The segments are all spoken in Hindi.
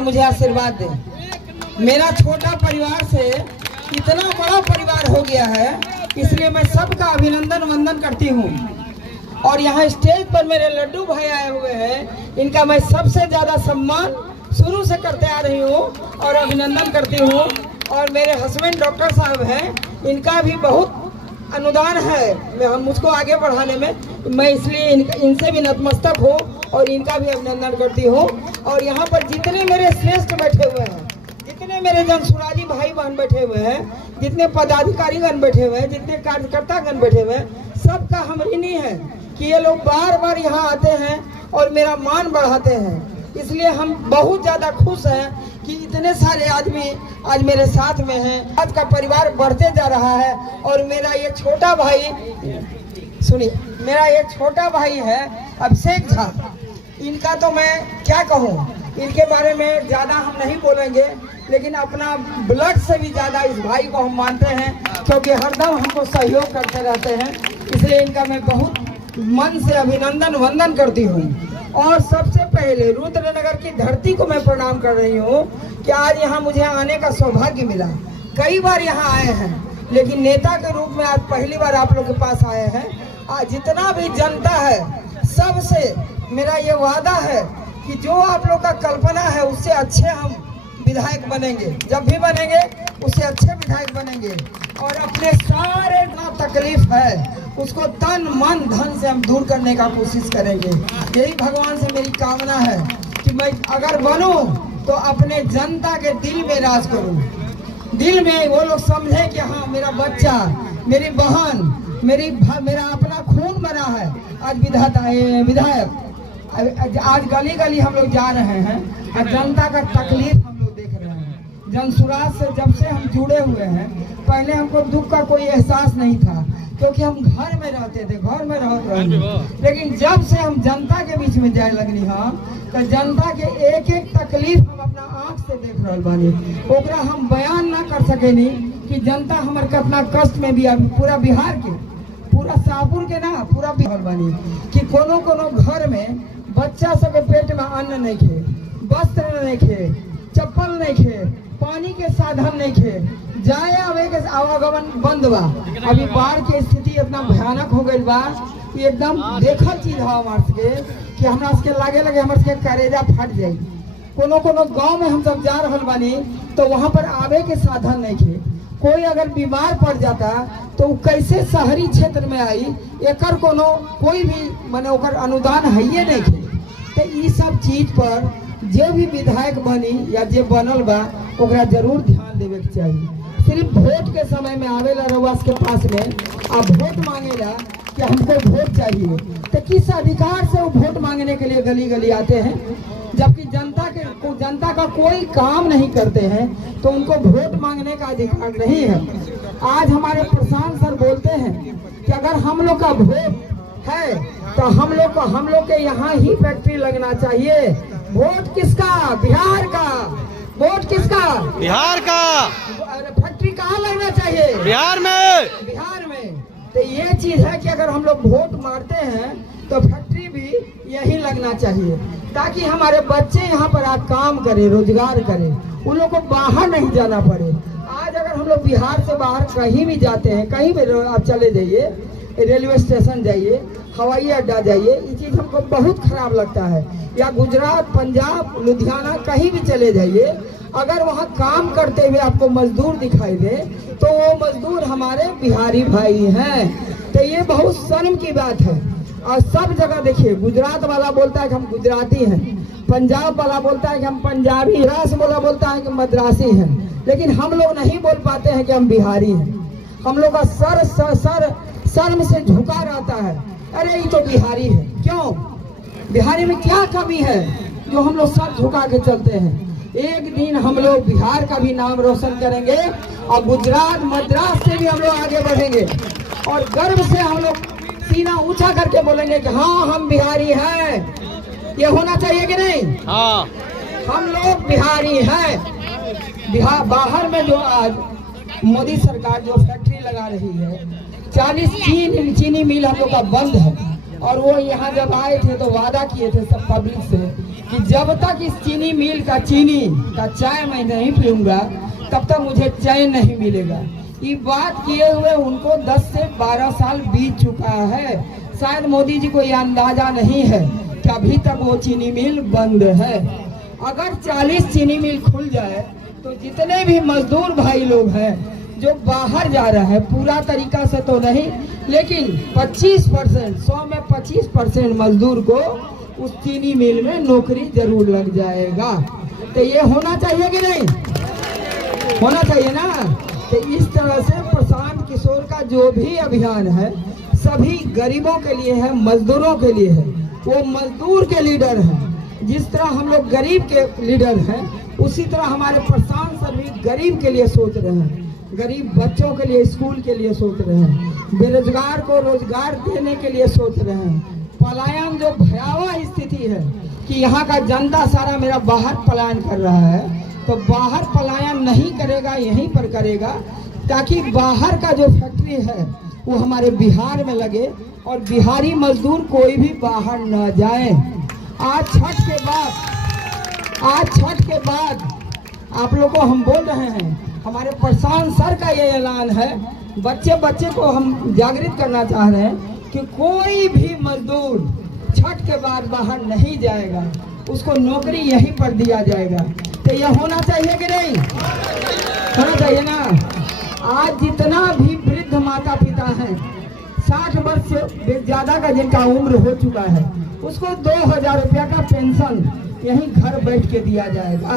मुझे आशीर्वाद दे। मेरा छोटा परिवार से इतना बड़ा परिवार हो गया है, इसलिए मैं सबका अभिनंदन वंदन करती हूँ। और यहाँ स्टेज पर मेरे लड्डू भाई आए हुए हैं, इनका मैं सबसे ज़्यादा सम्मान शुरू से करते आ रही हूँ और अभिनंदन करती हूँ। और मेरे हस्बैंड डॉक्टर साहब हैं, इनका भी बहुत अनुदान है मुझको आगे बढ़ाने में, मैं इसलिए इनसे भी नतमस्तक हूँ और इनका भी अभिनंदन करती हूँ। और यहाँ पर जितने मेरे श्रेष्ठ बैठे हुए हैं, जितने मेरे जनसुराजी भाई बहन बैठे हुए हैं, जितने पदाधिकारीगण बैठे हुए हैं, जितने कार्यकर्तागण बैठे हुए हैं, सबका हम ऋणी है कि ये लोग बार बार यहाँ आते हैं और मेरा मान बढ़ाते हैं। इसलिए हम बहुत ज़्यादा खुश हैं कि इतने सारे आदमी आज मेरे साथ में हैं। आज का परिवार बढ़ते जा रहा है। और मेरा ये छोटा भाई, सुनिए, मेरा ये छोटा भाई है अभिषेक झा, इनका तो मैं क्या कहूँ, इनके बारे में ज़्यादा हम नहीं बोलेंगे, लेकिन अपना ब्लड से भी ज़्यादा इस भाई को हम मानते हैं, क्योंकि हरदम हमको सहयोग करते रहते हैं। इसलिए इनका मैं बहुत मन से अभिनंदन वंदन करती हूँ। और सबसे पहले रुद्रनगर की धरती को मैं प्रणाम कर रही हूँ कि आज यहाँ मुझे आने का सौभाग्य मिला। कई बार यहाँ आए हैं, लेकिन नेता के रूप में आज पहली बार आप लोग के पास आए हैं। आज जितना भी जनता है, सबसे मेरा ये वादा है कि जो आप लोग का कल्पना है उससे अच्छे हम विधायक बनेंगे, जब भी बनेंगे उससे अच्छे विधायक बनेंगे। और अपने सारे जो तकलीफ है उसको तन मन धन से हम दूर करने का कोशिश करेंगे। यही भगवान से मेरी कामना है कि मैं अगर बनूं तो अपने जनता के दिल में राज करूं, दिल में वो लोग समझे कि हाँ मेरा बच्चा, मेरी बहन, मेरा अपना खून बना है आज विधायक। आज गली गली हम लोग जा रहे हैं और जनता का तकलीफ हम लोग देख रहे हैं। जनसुराज से जब से हम जुड़े हुए हैं, पहले हमको दुख का कोई एहसास नहीं था, क्योंकि हम घर में रहते थे, घर में रहे। लेकिन जब से हम जनता के बीच में जाए लगनी हाँ, तो जनता के एक एक तकलीफ हम अपना आँख से देख रहे बानी। ओकरा हम बयान ना कर सके नहीं कि जनता हमारे कितना कष्ट में भी अभी पूरा बिहार के, पूरा शाहपुर के ना, पूरा बिहार बानी कि कोनो घर में बच्चा सबके पेट में अन्न नहीं खे, वस्त्र नहीं खे, चप्पल नहीं खे, पानी के साधन नहीं खे, जाए आवे के आवागमन बंद बा। अभी बाढ़ की स्थिति इतना भयानक हो गई बा कि एकदम देखल चीज है हमारे के कि हमरा के लागे हमारे के करेजा फट जाए। कोनो गांव में हम सब जा रहल बानी तो वहाँ पर आवे के साधन नहीं थे। कोई अगर बीमार पड़ जाता तो कैसे शहरी क्षेत्र में आई, एकर कोई भी माने ओकर अनुदान है ये नहीं थे। तो ये सब चीज पर जे भी विधायक बनी या जे बनल बा ओकरा जरूर ध्यान देवे के चाहिए। सिर्फ वोट के समय में आवेला रउआ के पास में आप वोट मांगेला कि हमको वोट चाहिए, तो किस अधिकार से वो वोट मांगने के लिए गली गली आते हैं, जबकि जनता का कोई काम नहीं करते हैं तो उनको वोट मांगने का अधिकार नहीं है। आज हमारे प्रशांत सर बोलते हैं कि अगर हम लोग का वोट है तो हम लोग के यहाँ ही फैक्ट्री लगना चाहिए। वोट किसका? बिहार का। वोट किसका? बिहार का। फैक्ट्री कहाँ लगना चाहिए? बिहार में। बिहार में। तो ये चीज है कि अगर हम लोग वोट मारते हैं तो फैक्ट्री भी यही लगना चाहिए, ताकि हमारे बच्चे यहाँ पर आ काम करें, रोजगार करें, उन लोग को बाहर नहीं जाना पड़े। आज अगर हम लोग बिहार से बाहर कहीं भी जाते हैं, कहीं भी आप चले जाइए, रेलवे स्टेशन जाइए, हवाई अड्डा जाइए, ये चीज़ हमको बहुत खराब लगता है। या गुजरात, पंजाब, लुधियाना कहीं भी चले जाइए, अगर वहाँ काम करते हुए आपको मजदूर दिखाई दे तो वो मजदूर हमारे बिहारी भाई हैं। तो ये बहुत शर्म की बात है। और सब जगह देखिए, गुजरात वाला बोलता है कि हम गुजराती हैं, पंजाब वाला बोलता है कि हम पंजाबी, मद्रास वाला बोलता है कि मद्रासी हैं, लेकिन हम लोग नहीं बोल पाते हैं कि हम बिहारी हैं। हम लोग का सर शर्म से झुका रहता है, अरे ये तो बिहारी है। क्यों? बिहारी में क्या कमी है जो हम लोग सर झुका के चलते हैं? एक दिन हम लोग बिहार का भी नाम रोशन करेंगे और गुजरात, मद्रास से भी हम लोग आगे बढ़ेंगे और गर्व से हम लोग सीना ऊंचा करके बोलेंगे कि हाँ हम बिहारी हैं। ये होना चाहिए कि नहीं? हाँ, हम लोग बिहारी हैं। बिहार बाहर में जो आज मोदी सरकार जो फैक्ट्री लगा रही है, 40 चीनी मिल हम लोग का बंद है। और वो यहाँ जब आए थे तो वादा किए थे सब पब्लिक से कि जब तक इस चीनी मिल का चीनी का चाय मैं नहीं पीऊंगा तब तक मुझे चैन नहीं मिलेगा। ये बात किए हुए उनको 10 से 12 साल बीत चुका है। शायद मोदी जी को ये अंदाजा नहीं है कि अभी तक वो चीनी मिल बंद है। अगर 40 चीनी मिल खुल जाए तो जितने भी मजदूर भाई लोग हैं जो बाहर जा रहा है, पूरा तरीका से तो नहीं लेकिन 25%, 100 में 25% मजदूर को उस चीनी मिल में नौकरी जरूर लग जाएगा। तो ये होना चाहिए कि नहीं? होना चाहिए ना। तो इस तरह से प्रशांत किशोर का जो भी अभियान है सभी गरीबों के लिए है, मजदूरों के लिए है। वो मजदूर के लीडर हैं। जिस तरह हम लोग गरीब के लीडर हैं उसी तरह हमारे प्रशांत सर भी गरीब के लिए सोच रहे हैं, गरीब बच्चों के लिए स्कूल के लिए सोच रहे हैं, बेरोजगार को रोजगार देने के लिए सोच रहे हैं। पलायन जो भयावह स्थिति है कि यहाँ का जनता सारा मेरा बाहर पलायन कर रहा है, तो बाहर पलायन नहीं करेगा, यहीं पर करेगा ताकि बाहर का जो फैक्ट्री है वो हमारे बिहार में लगे और बिहारी मजदूर कोई भी बाहर न जाए। आज छठ के बाद आप लोग को हम बोल रहे हैं, हमारे प्रशांत सर का ये ऐलान है, बच्चे को हम जागृत करना चाह रहे हैं कि कोई भी मजदूर छठ के बाद बाहर नहीं जाएगा, उसको नौकरी यहीं पर दिया जाएगा। तो ये होना चाहिए कि नहीं? होना चाहिए ना। आज जितना भी वृद्ध माता पिता हैं, 60 वर्ष से ज्यादा का जिनका उम्र हो चुका है, उसको 2000 रुपया का पेंशन यहीं घर बैठ के दिया जाएगा।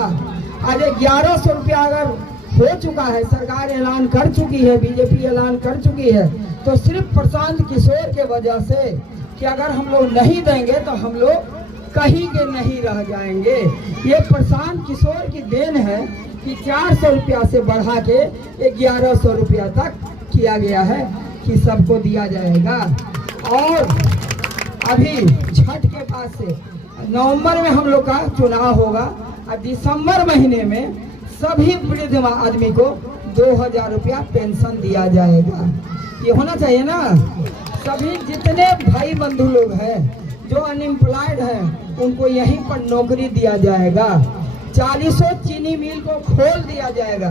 आज 1100 रुपया अगर हो चुका है, सरकार ऐलान कर चुकी है, बीजेपी ऐलान कर चुकी है, तो सिर्फ प्रशांत किशोर के वजह से कि अगर हम लोग नहीं देंगे तो हम लोग कहीं के नहीं रह जाएंगे। ये प्रशांत किशोर की देन है कि 400 रुपया से बढ़ा के 1100 रुपया तक किया गया है कि सबको दिया जाएगा। और अभी छठ के बाद से नवंबर में हम लोग का चुनाव होगा और दिसंबर महीने में सभी वृद्ध आदमी को 2000 रुपया पेंशन दिया जाएगा। ये होना चाहिए ना। सभी जितने भाई बंधु लोग हैं जो अनएम्प्लॉयड हैं उनको यहीं पर नौकरी दिया जाएगा। 40 चीनी मिल को खोल दिया जाएगा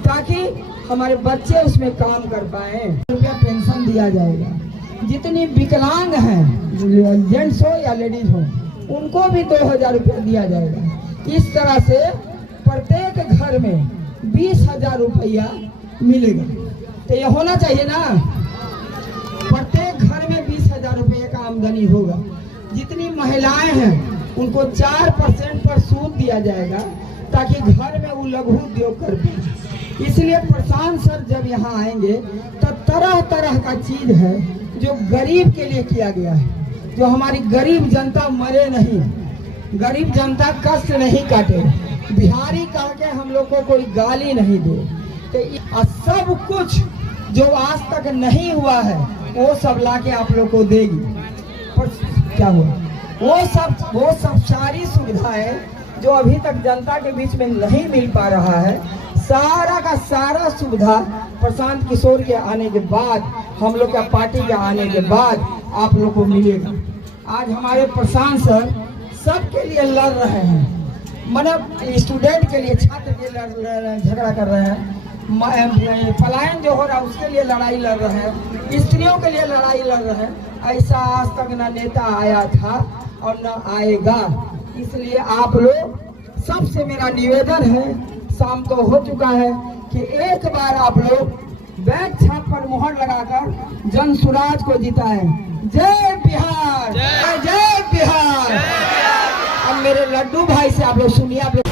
ताकि हमारे बच्चे उसमें काम कर पाए। रुपया पेंशन दिया जाएगा। जितनी विकलांग हैं, जेंट्स हो या लेडीज हो, उनको भी 2000 रुपया दिया जाएगा। इस तरह से प्रत्येक घर में 20,000 रुपया मिलेगा। तो ये होना चाहिए ना। प्रत्येक घर में 20,000 रुपये का आमदनी होगा। जितनी महिलाएं हैं उनको 4% पर सूद दिया जाएगा ताकि घर में वो लघु उद्योग कर पाए। इसलिए प्रशांत सर जब यहाँ आएंगे तो तरह तरह का चीज है जो गरीब के लिए किया गया है, जो हमारी गरीब जनता मरे नहीं, गरीब जनता कष्ट नहीं काटे, बिहारी कह के हम लोग को कोई गाली नहीं दे। तो सब कुछ जो आज तक नहीं हुआ है वो सब लाके आप लोग को देगी। पर क्या हुआ? वो सब सारी सुविधाएं जो अभी तक जनता के बीच में नहीं मिल पा रहा है, सारा का सारा सुविधा प्रशांत किशोर के आने के बाद, हम लोग का पार्टी के आने के बाद आप लोग को मिलेगा। आज हमारे प्रशांत सर सबके लिए लड़ रहे हैं, मतलब स्टूडेंट के लिए, छात्र के लिए झगड़ा कर रहे हैं, पलायन जो हो रहा है उसके लिए लड़ाई लड़ रहे हैं, स्त्रियों के लिए लड़ाई लड़ रहे हैं। ऐसा आज तक न नेता आया था और न आएगा। इसलिए आप लोग सबसे मेरा निवेदन है, शाम तो हो चुका है, कि एक बार आप लोग बैग छाप पर मोहर लगाकर जन स्वराज को जिताएं। जय बिहार, जय बिहार। अब मेरे लड्डू भाई से आप लोग सुनिए। आप लोग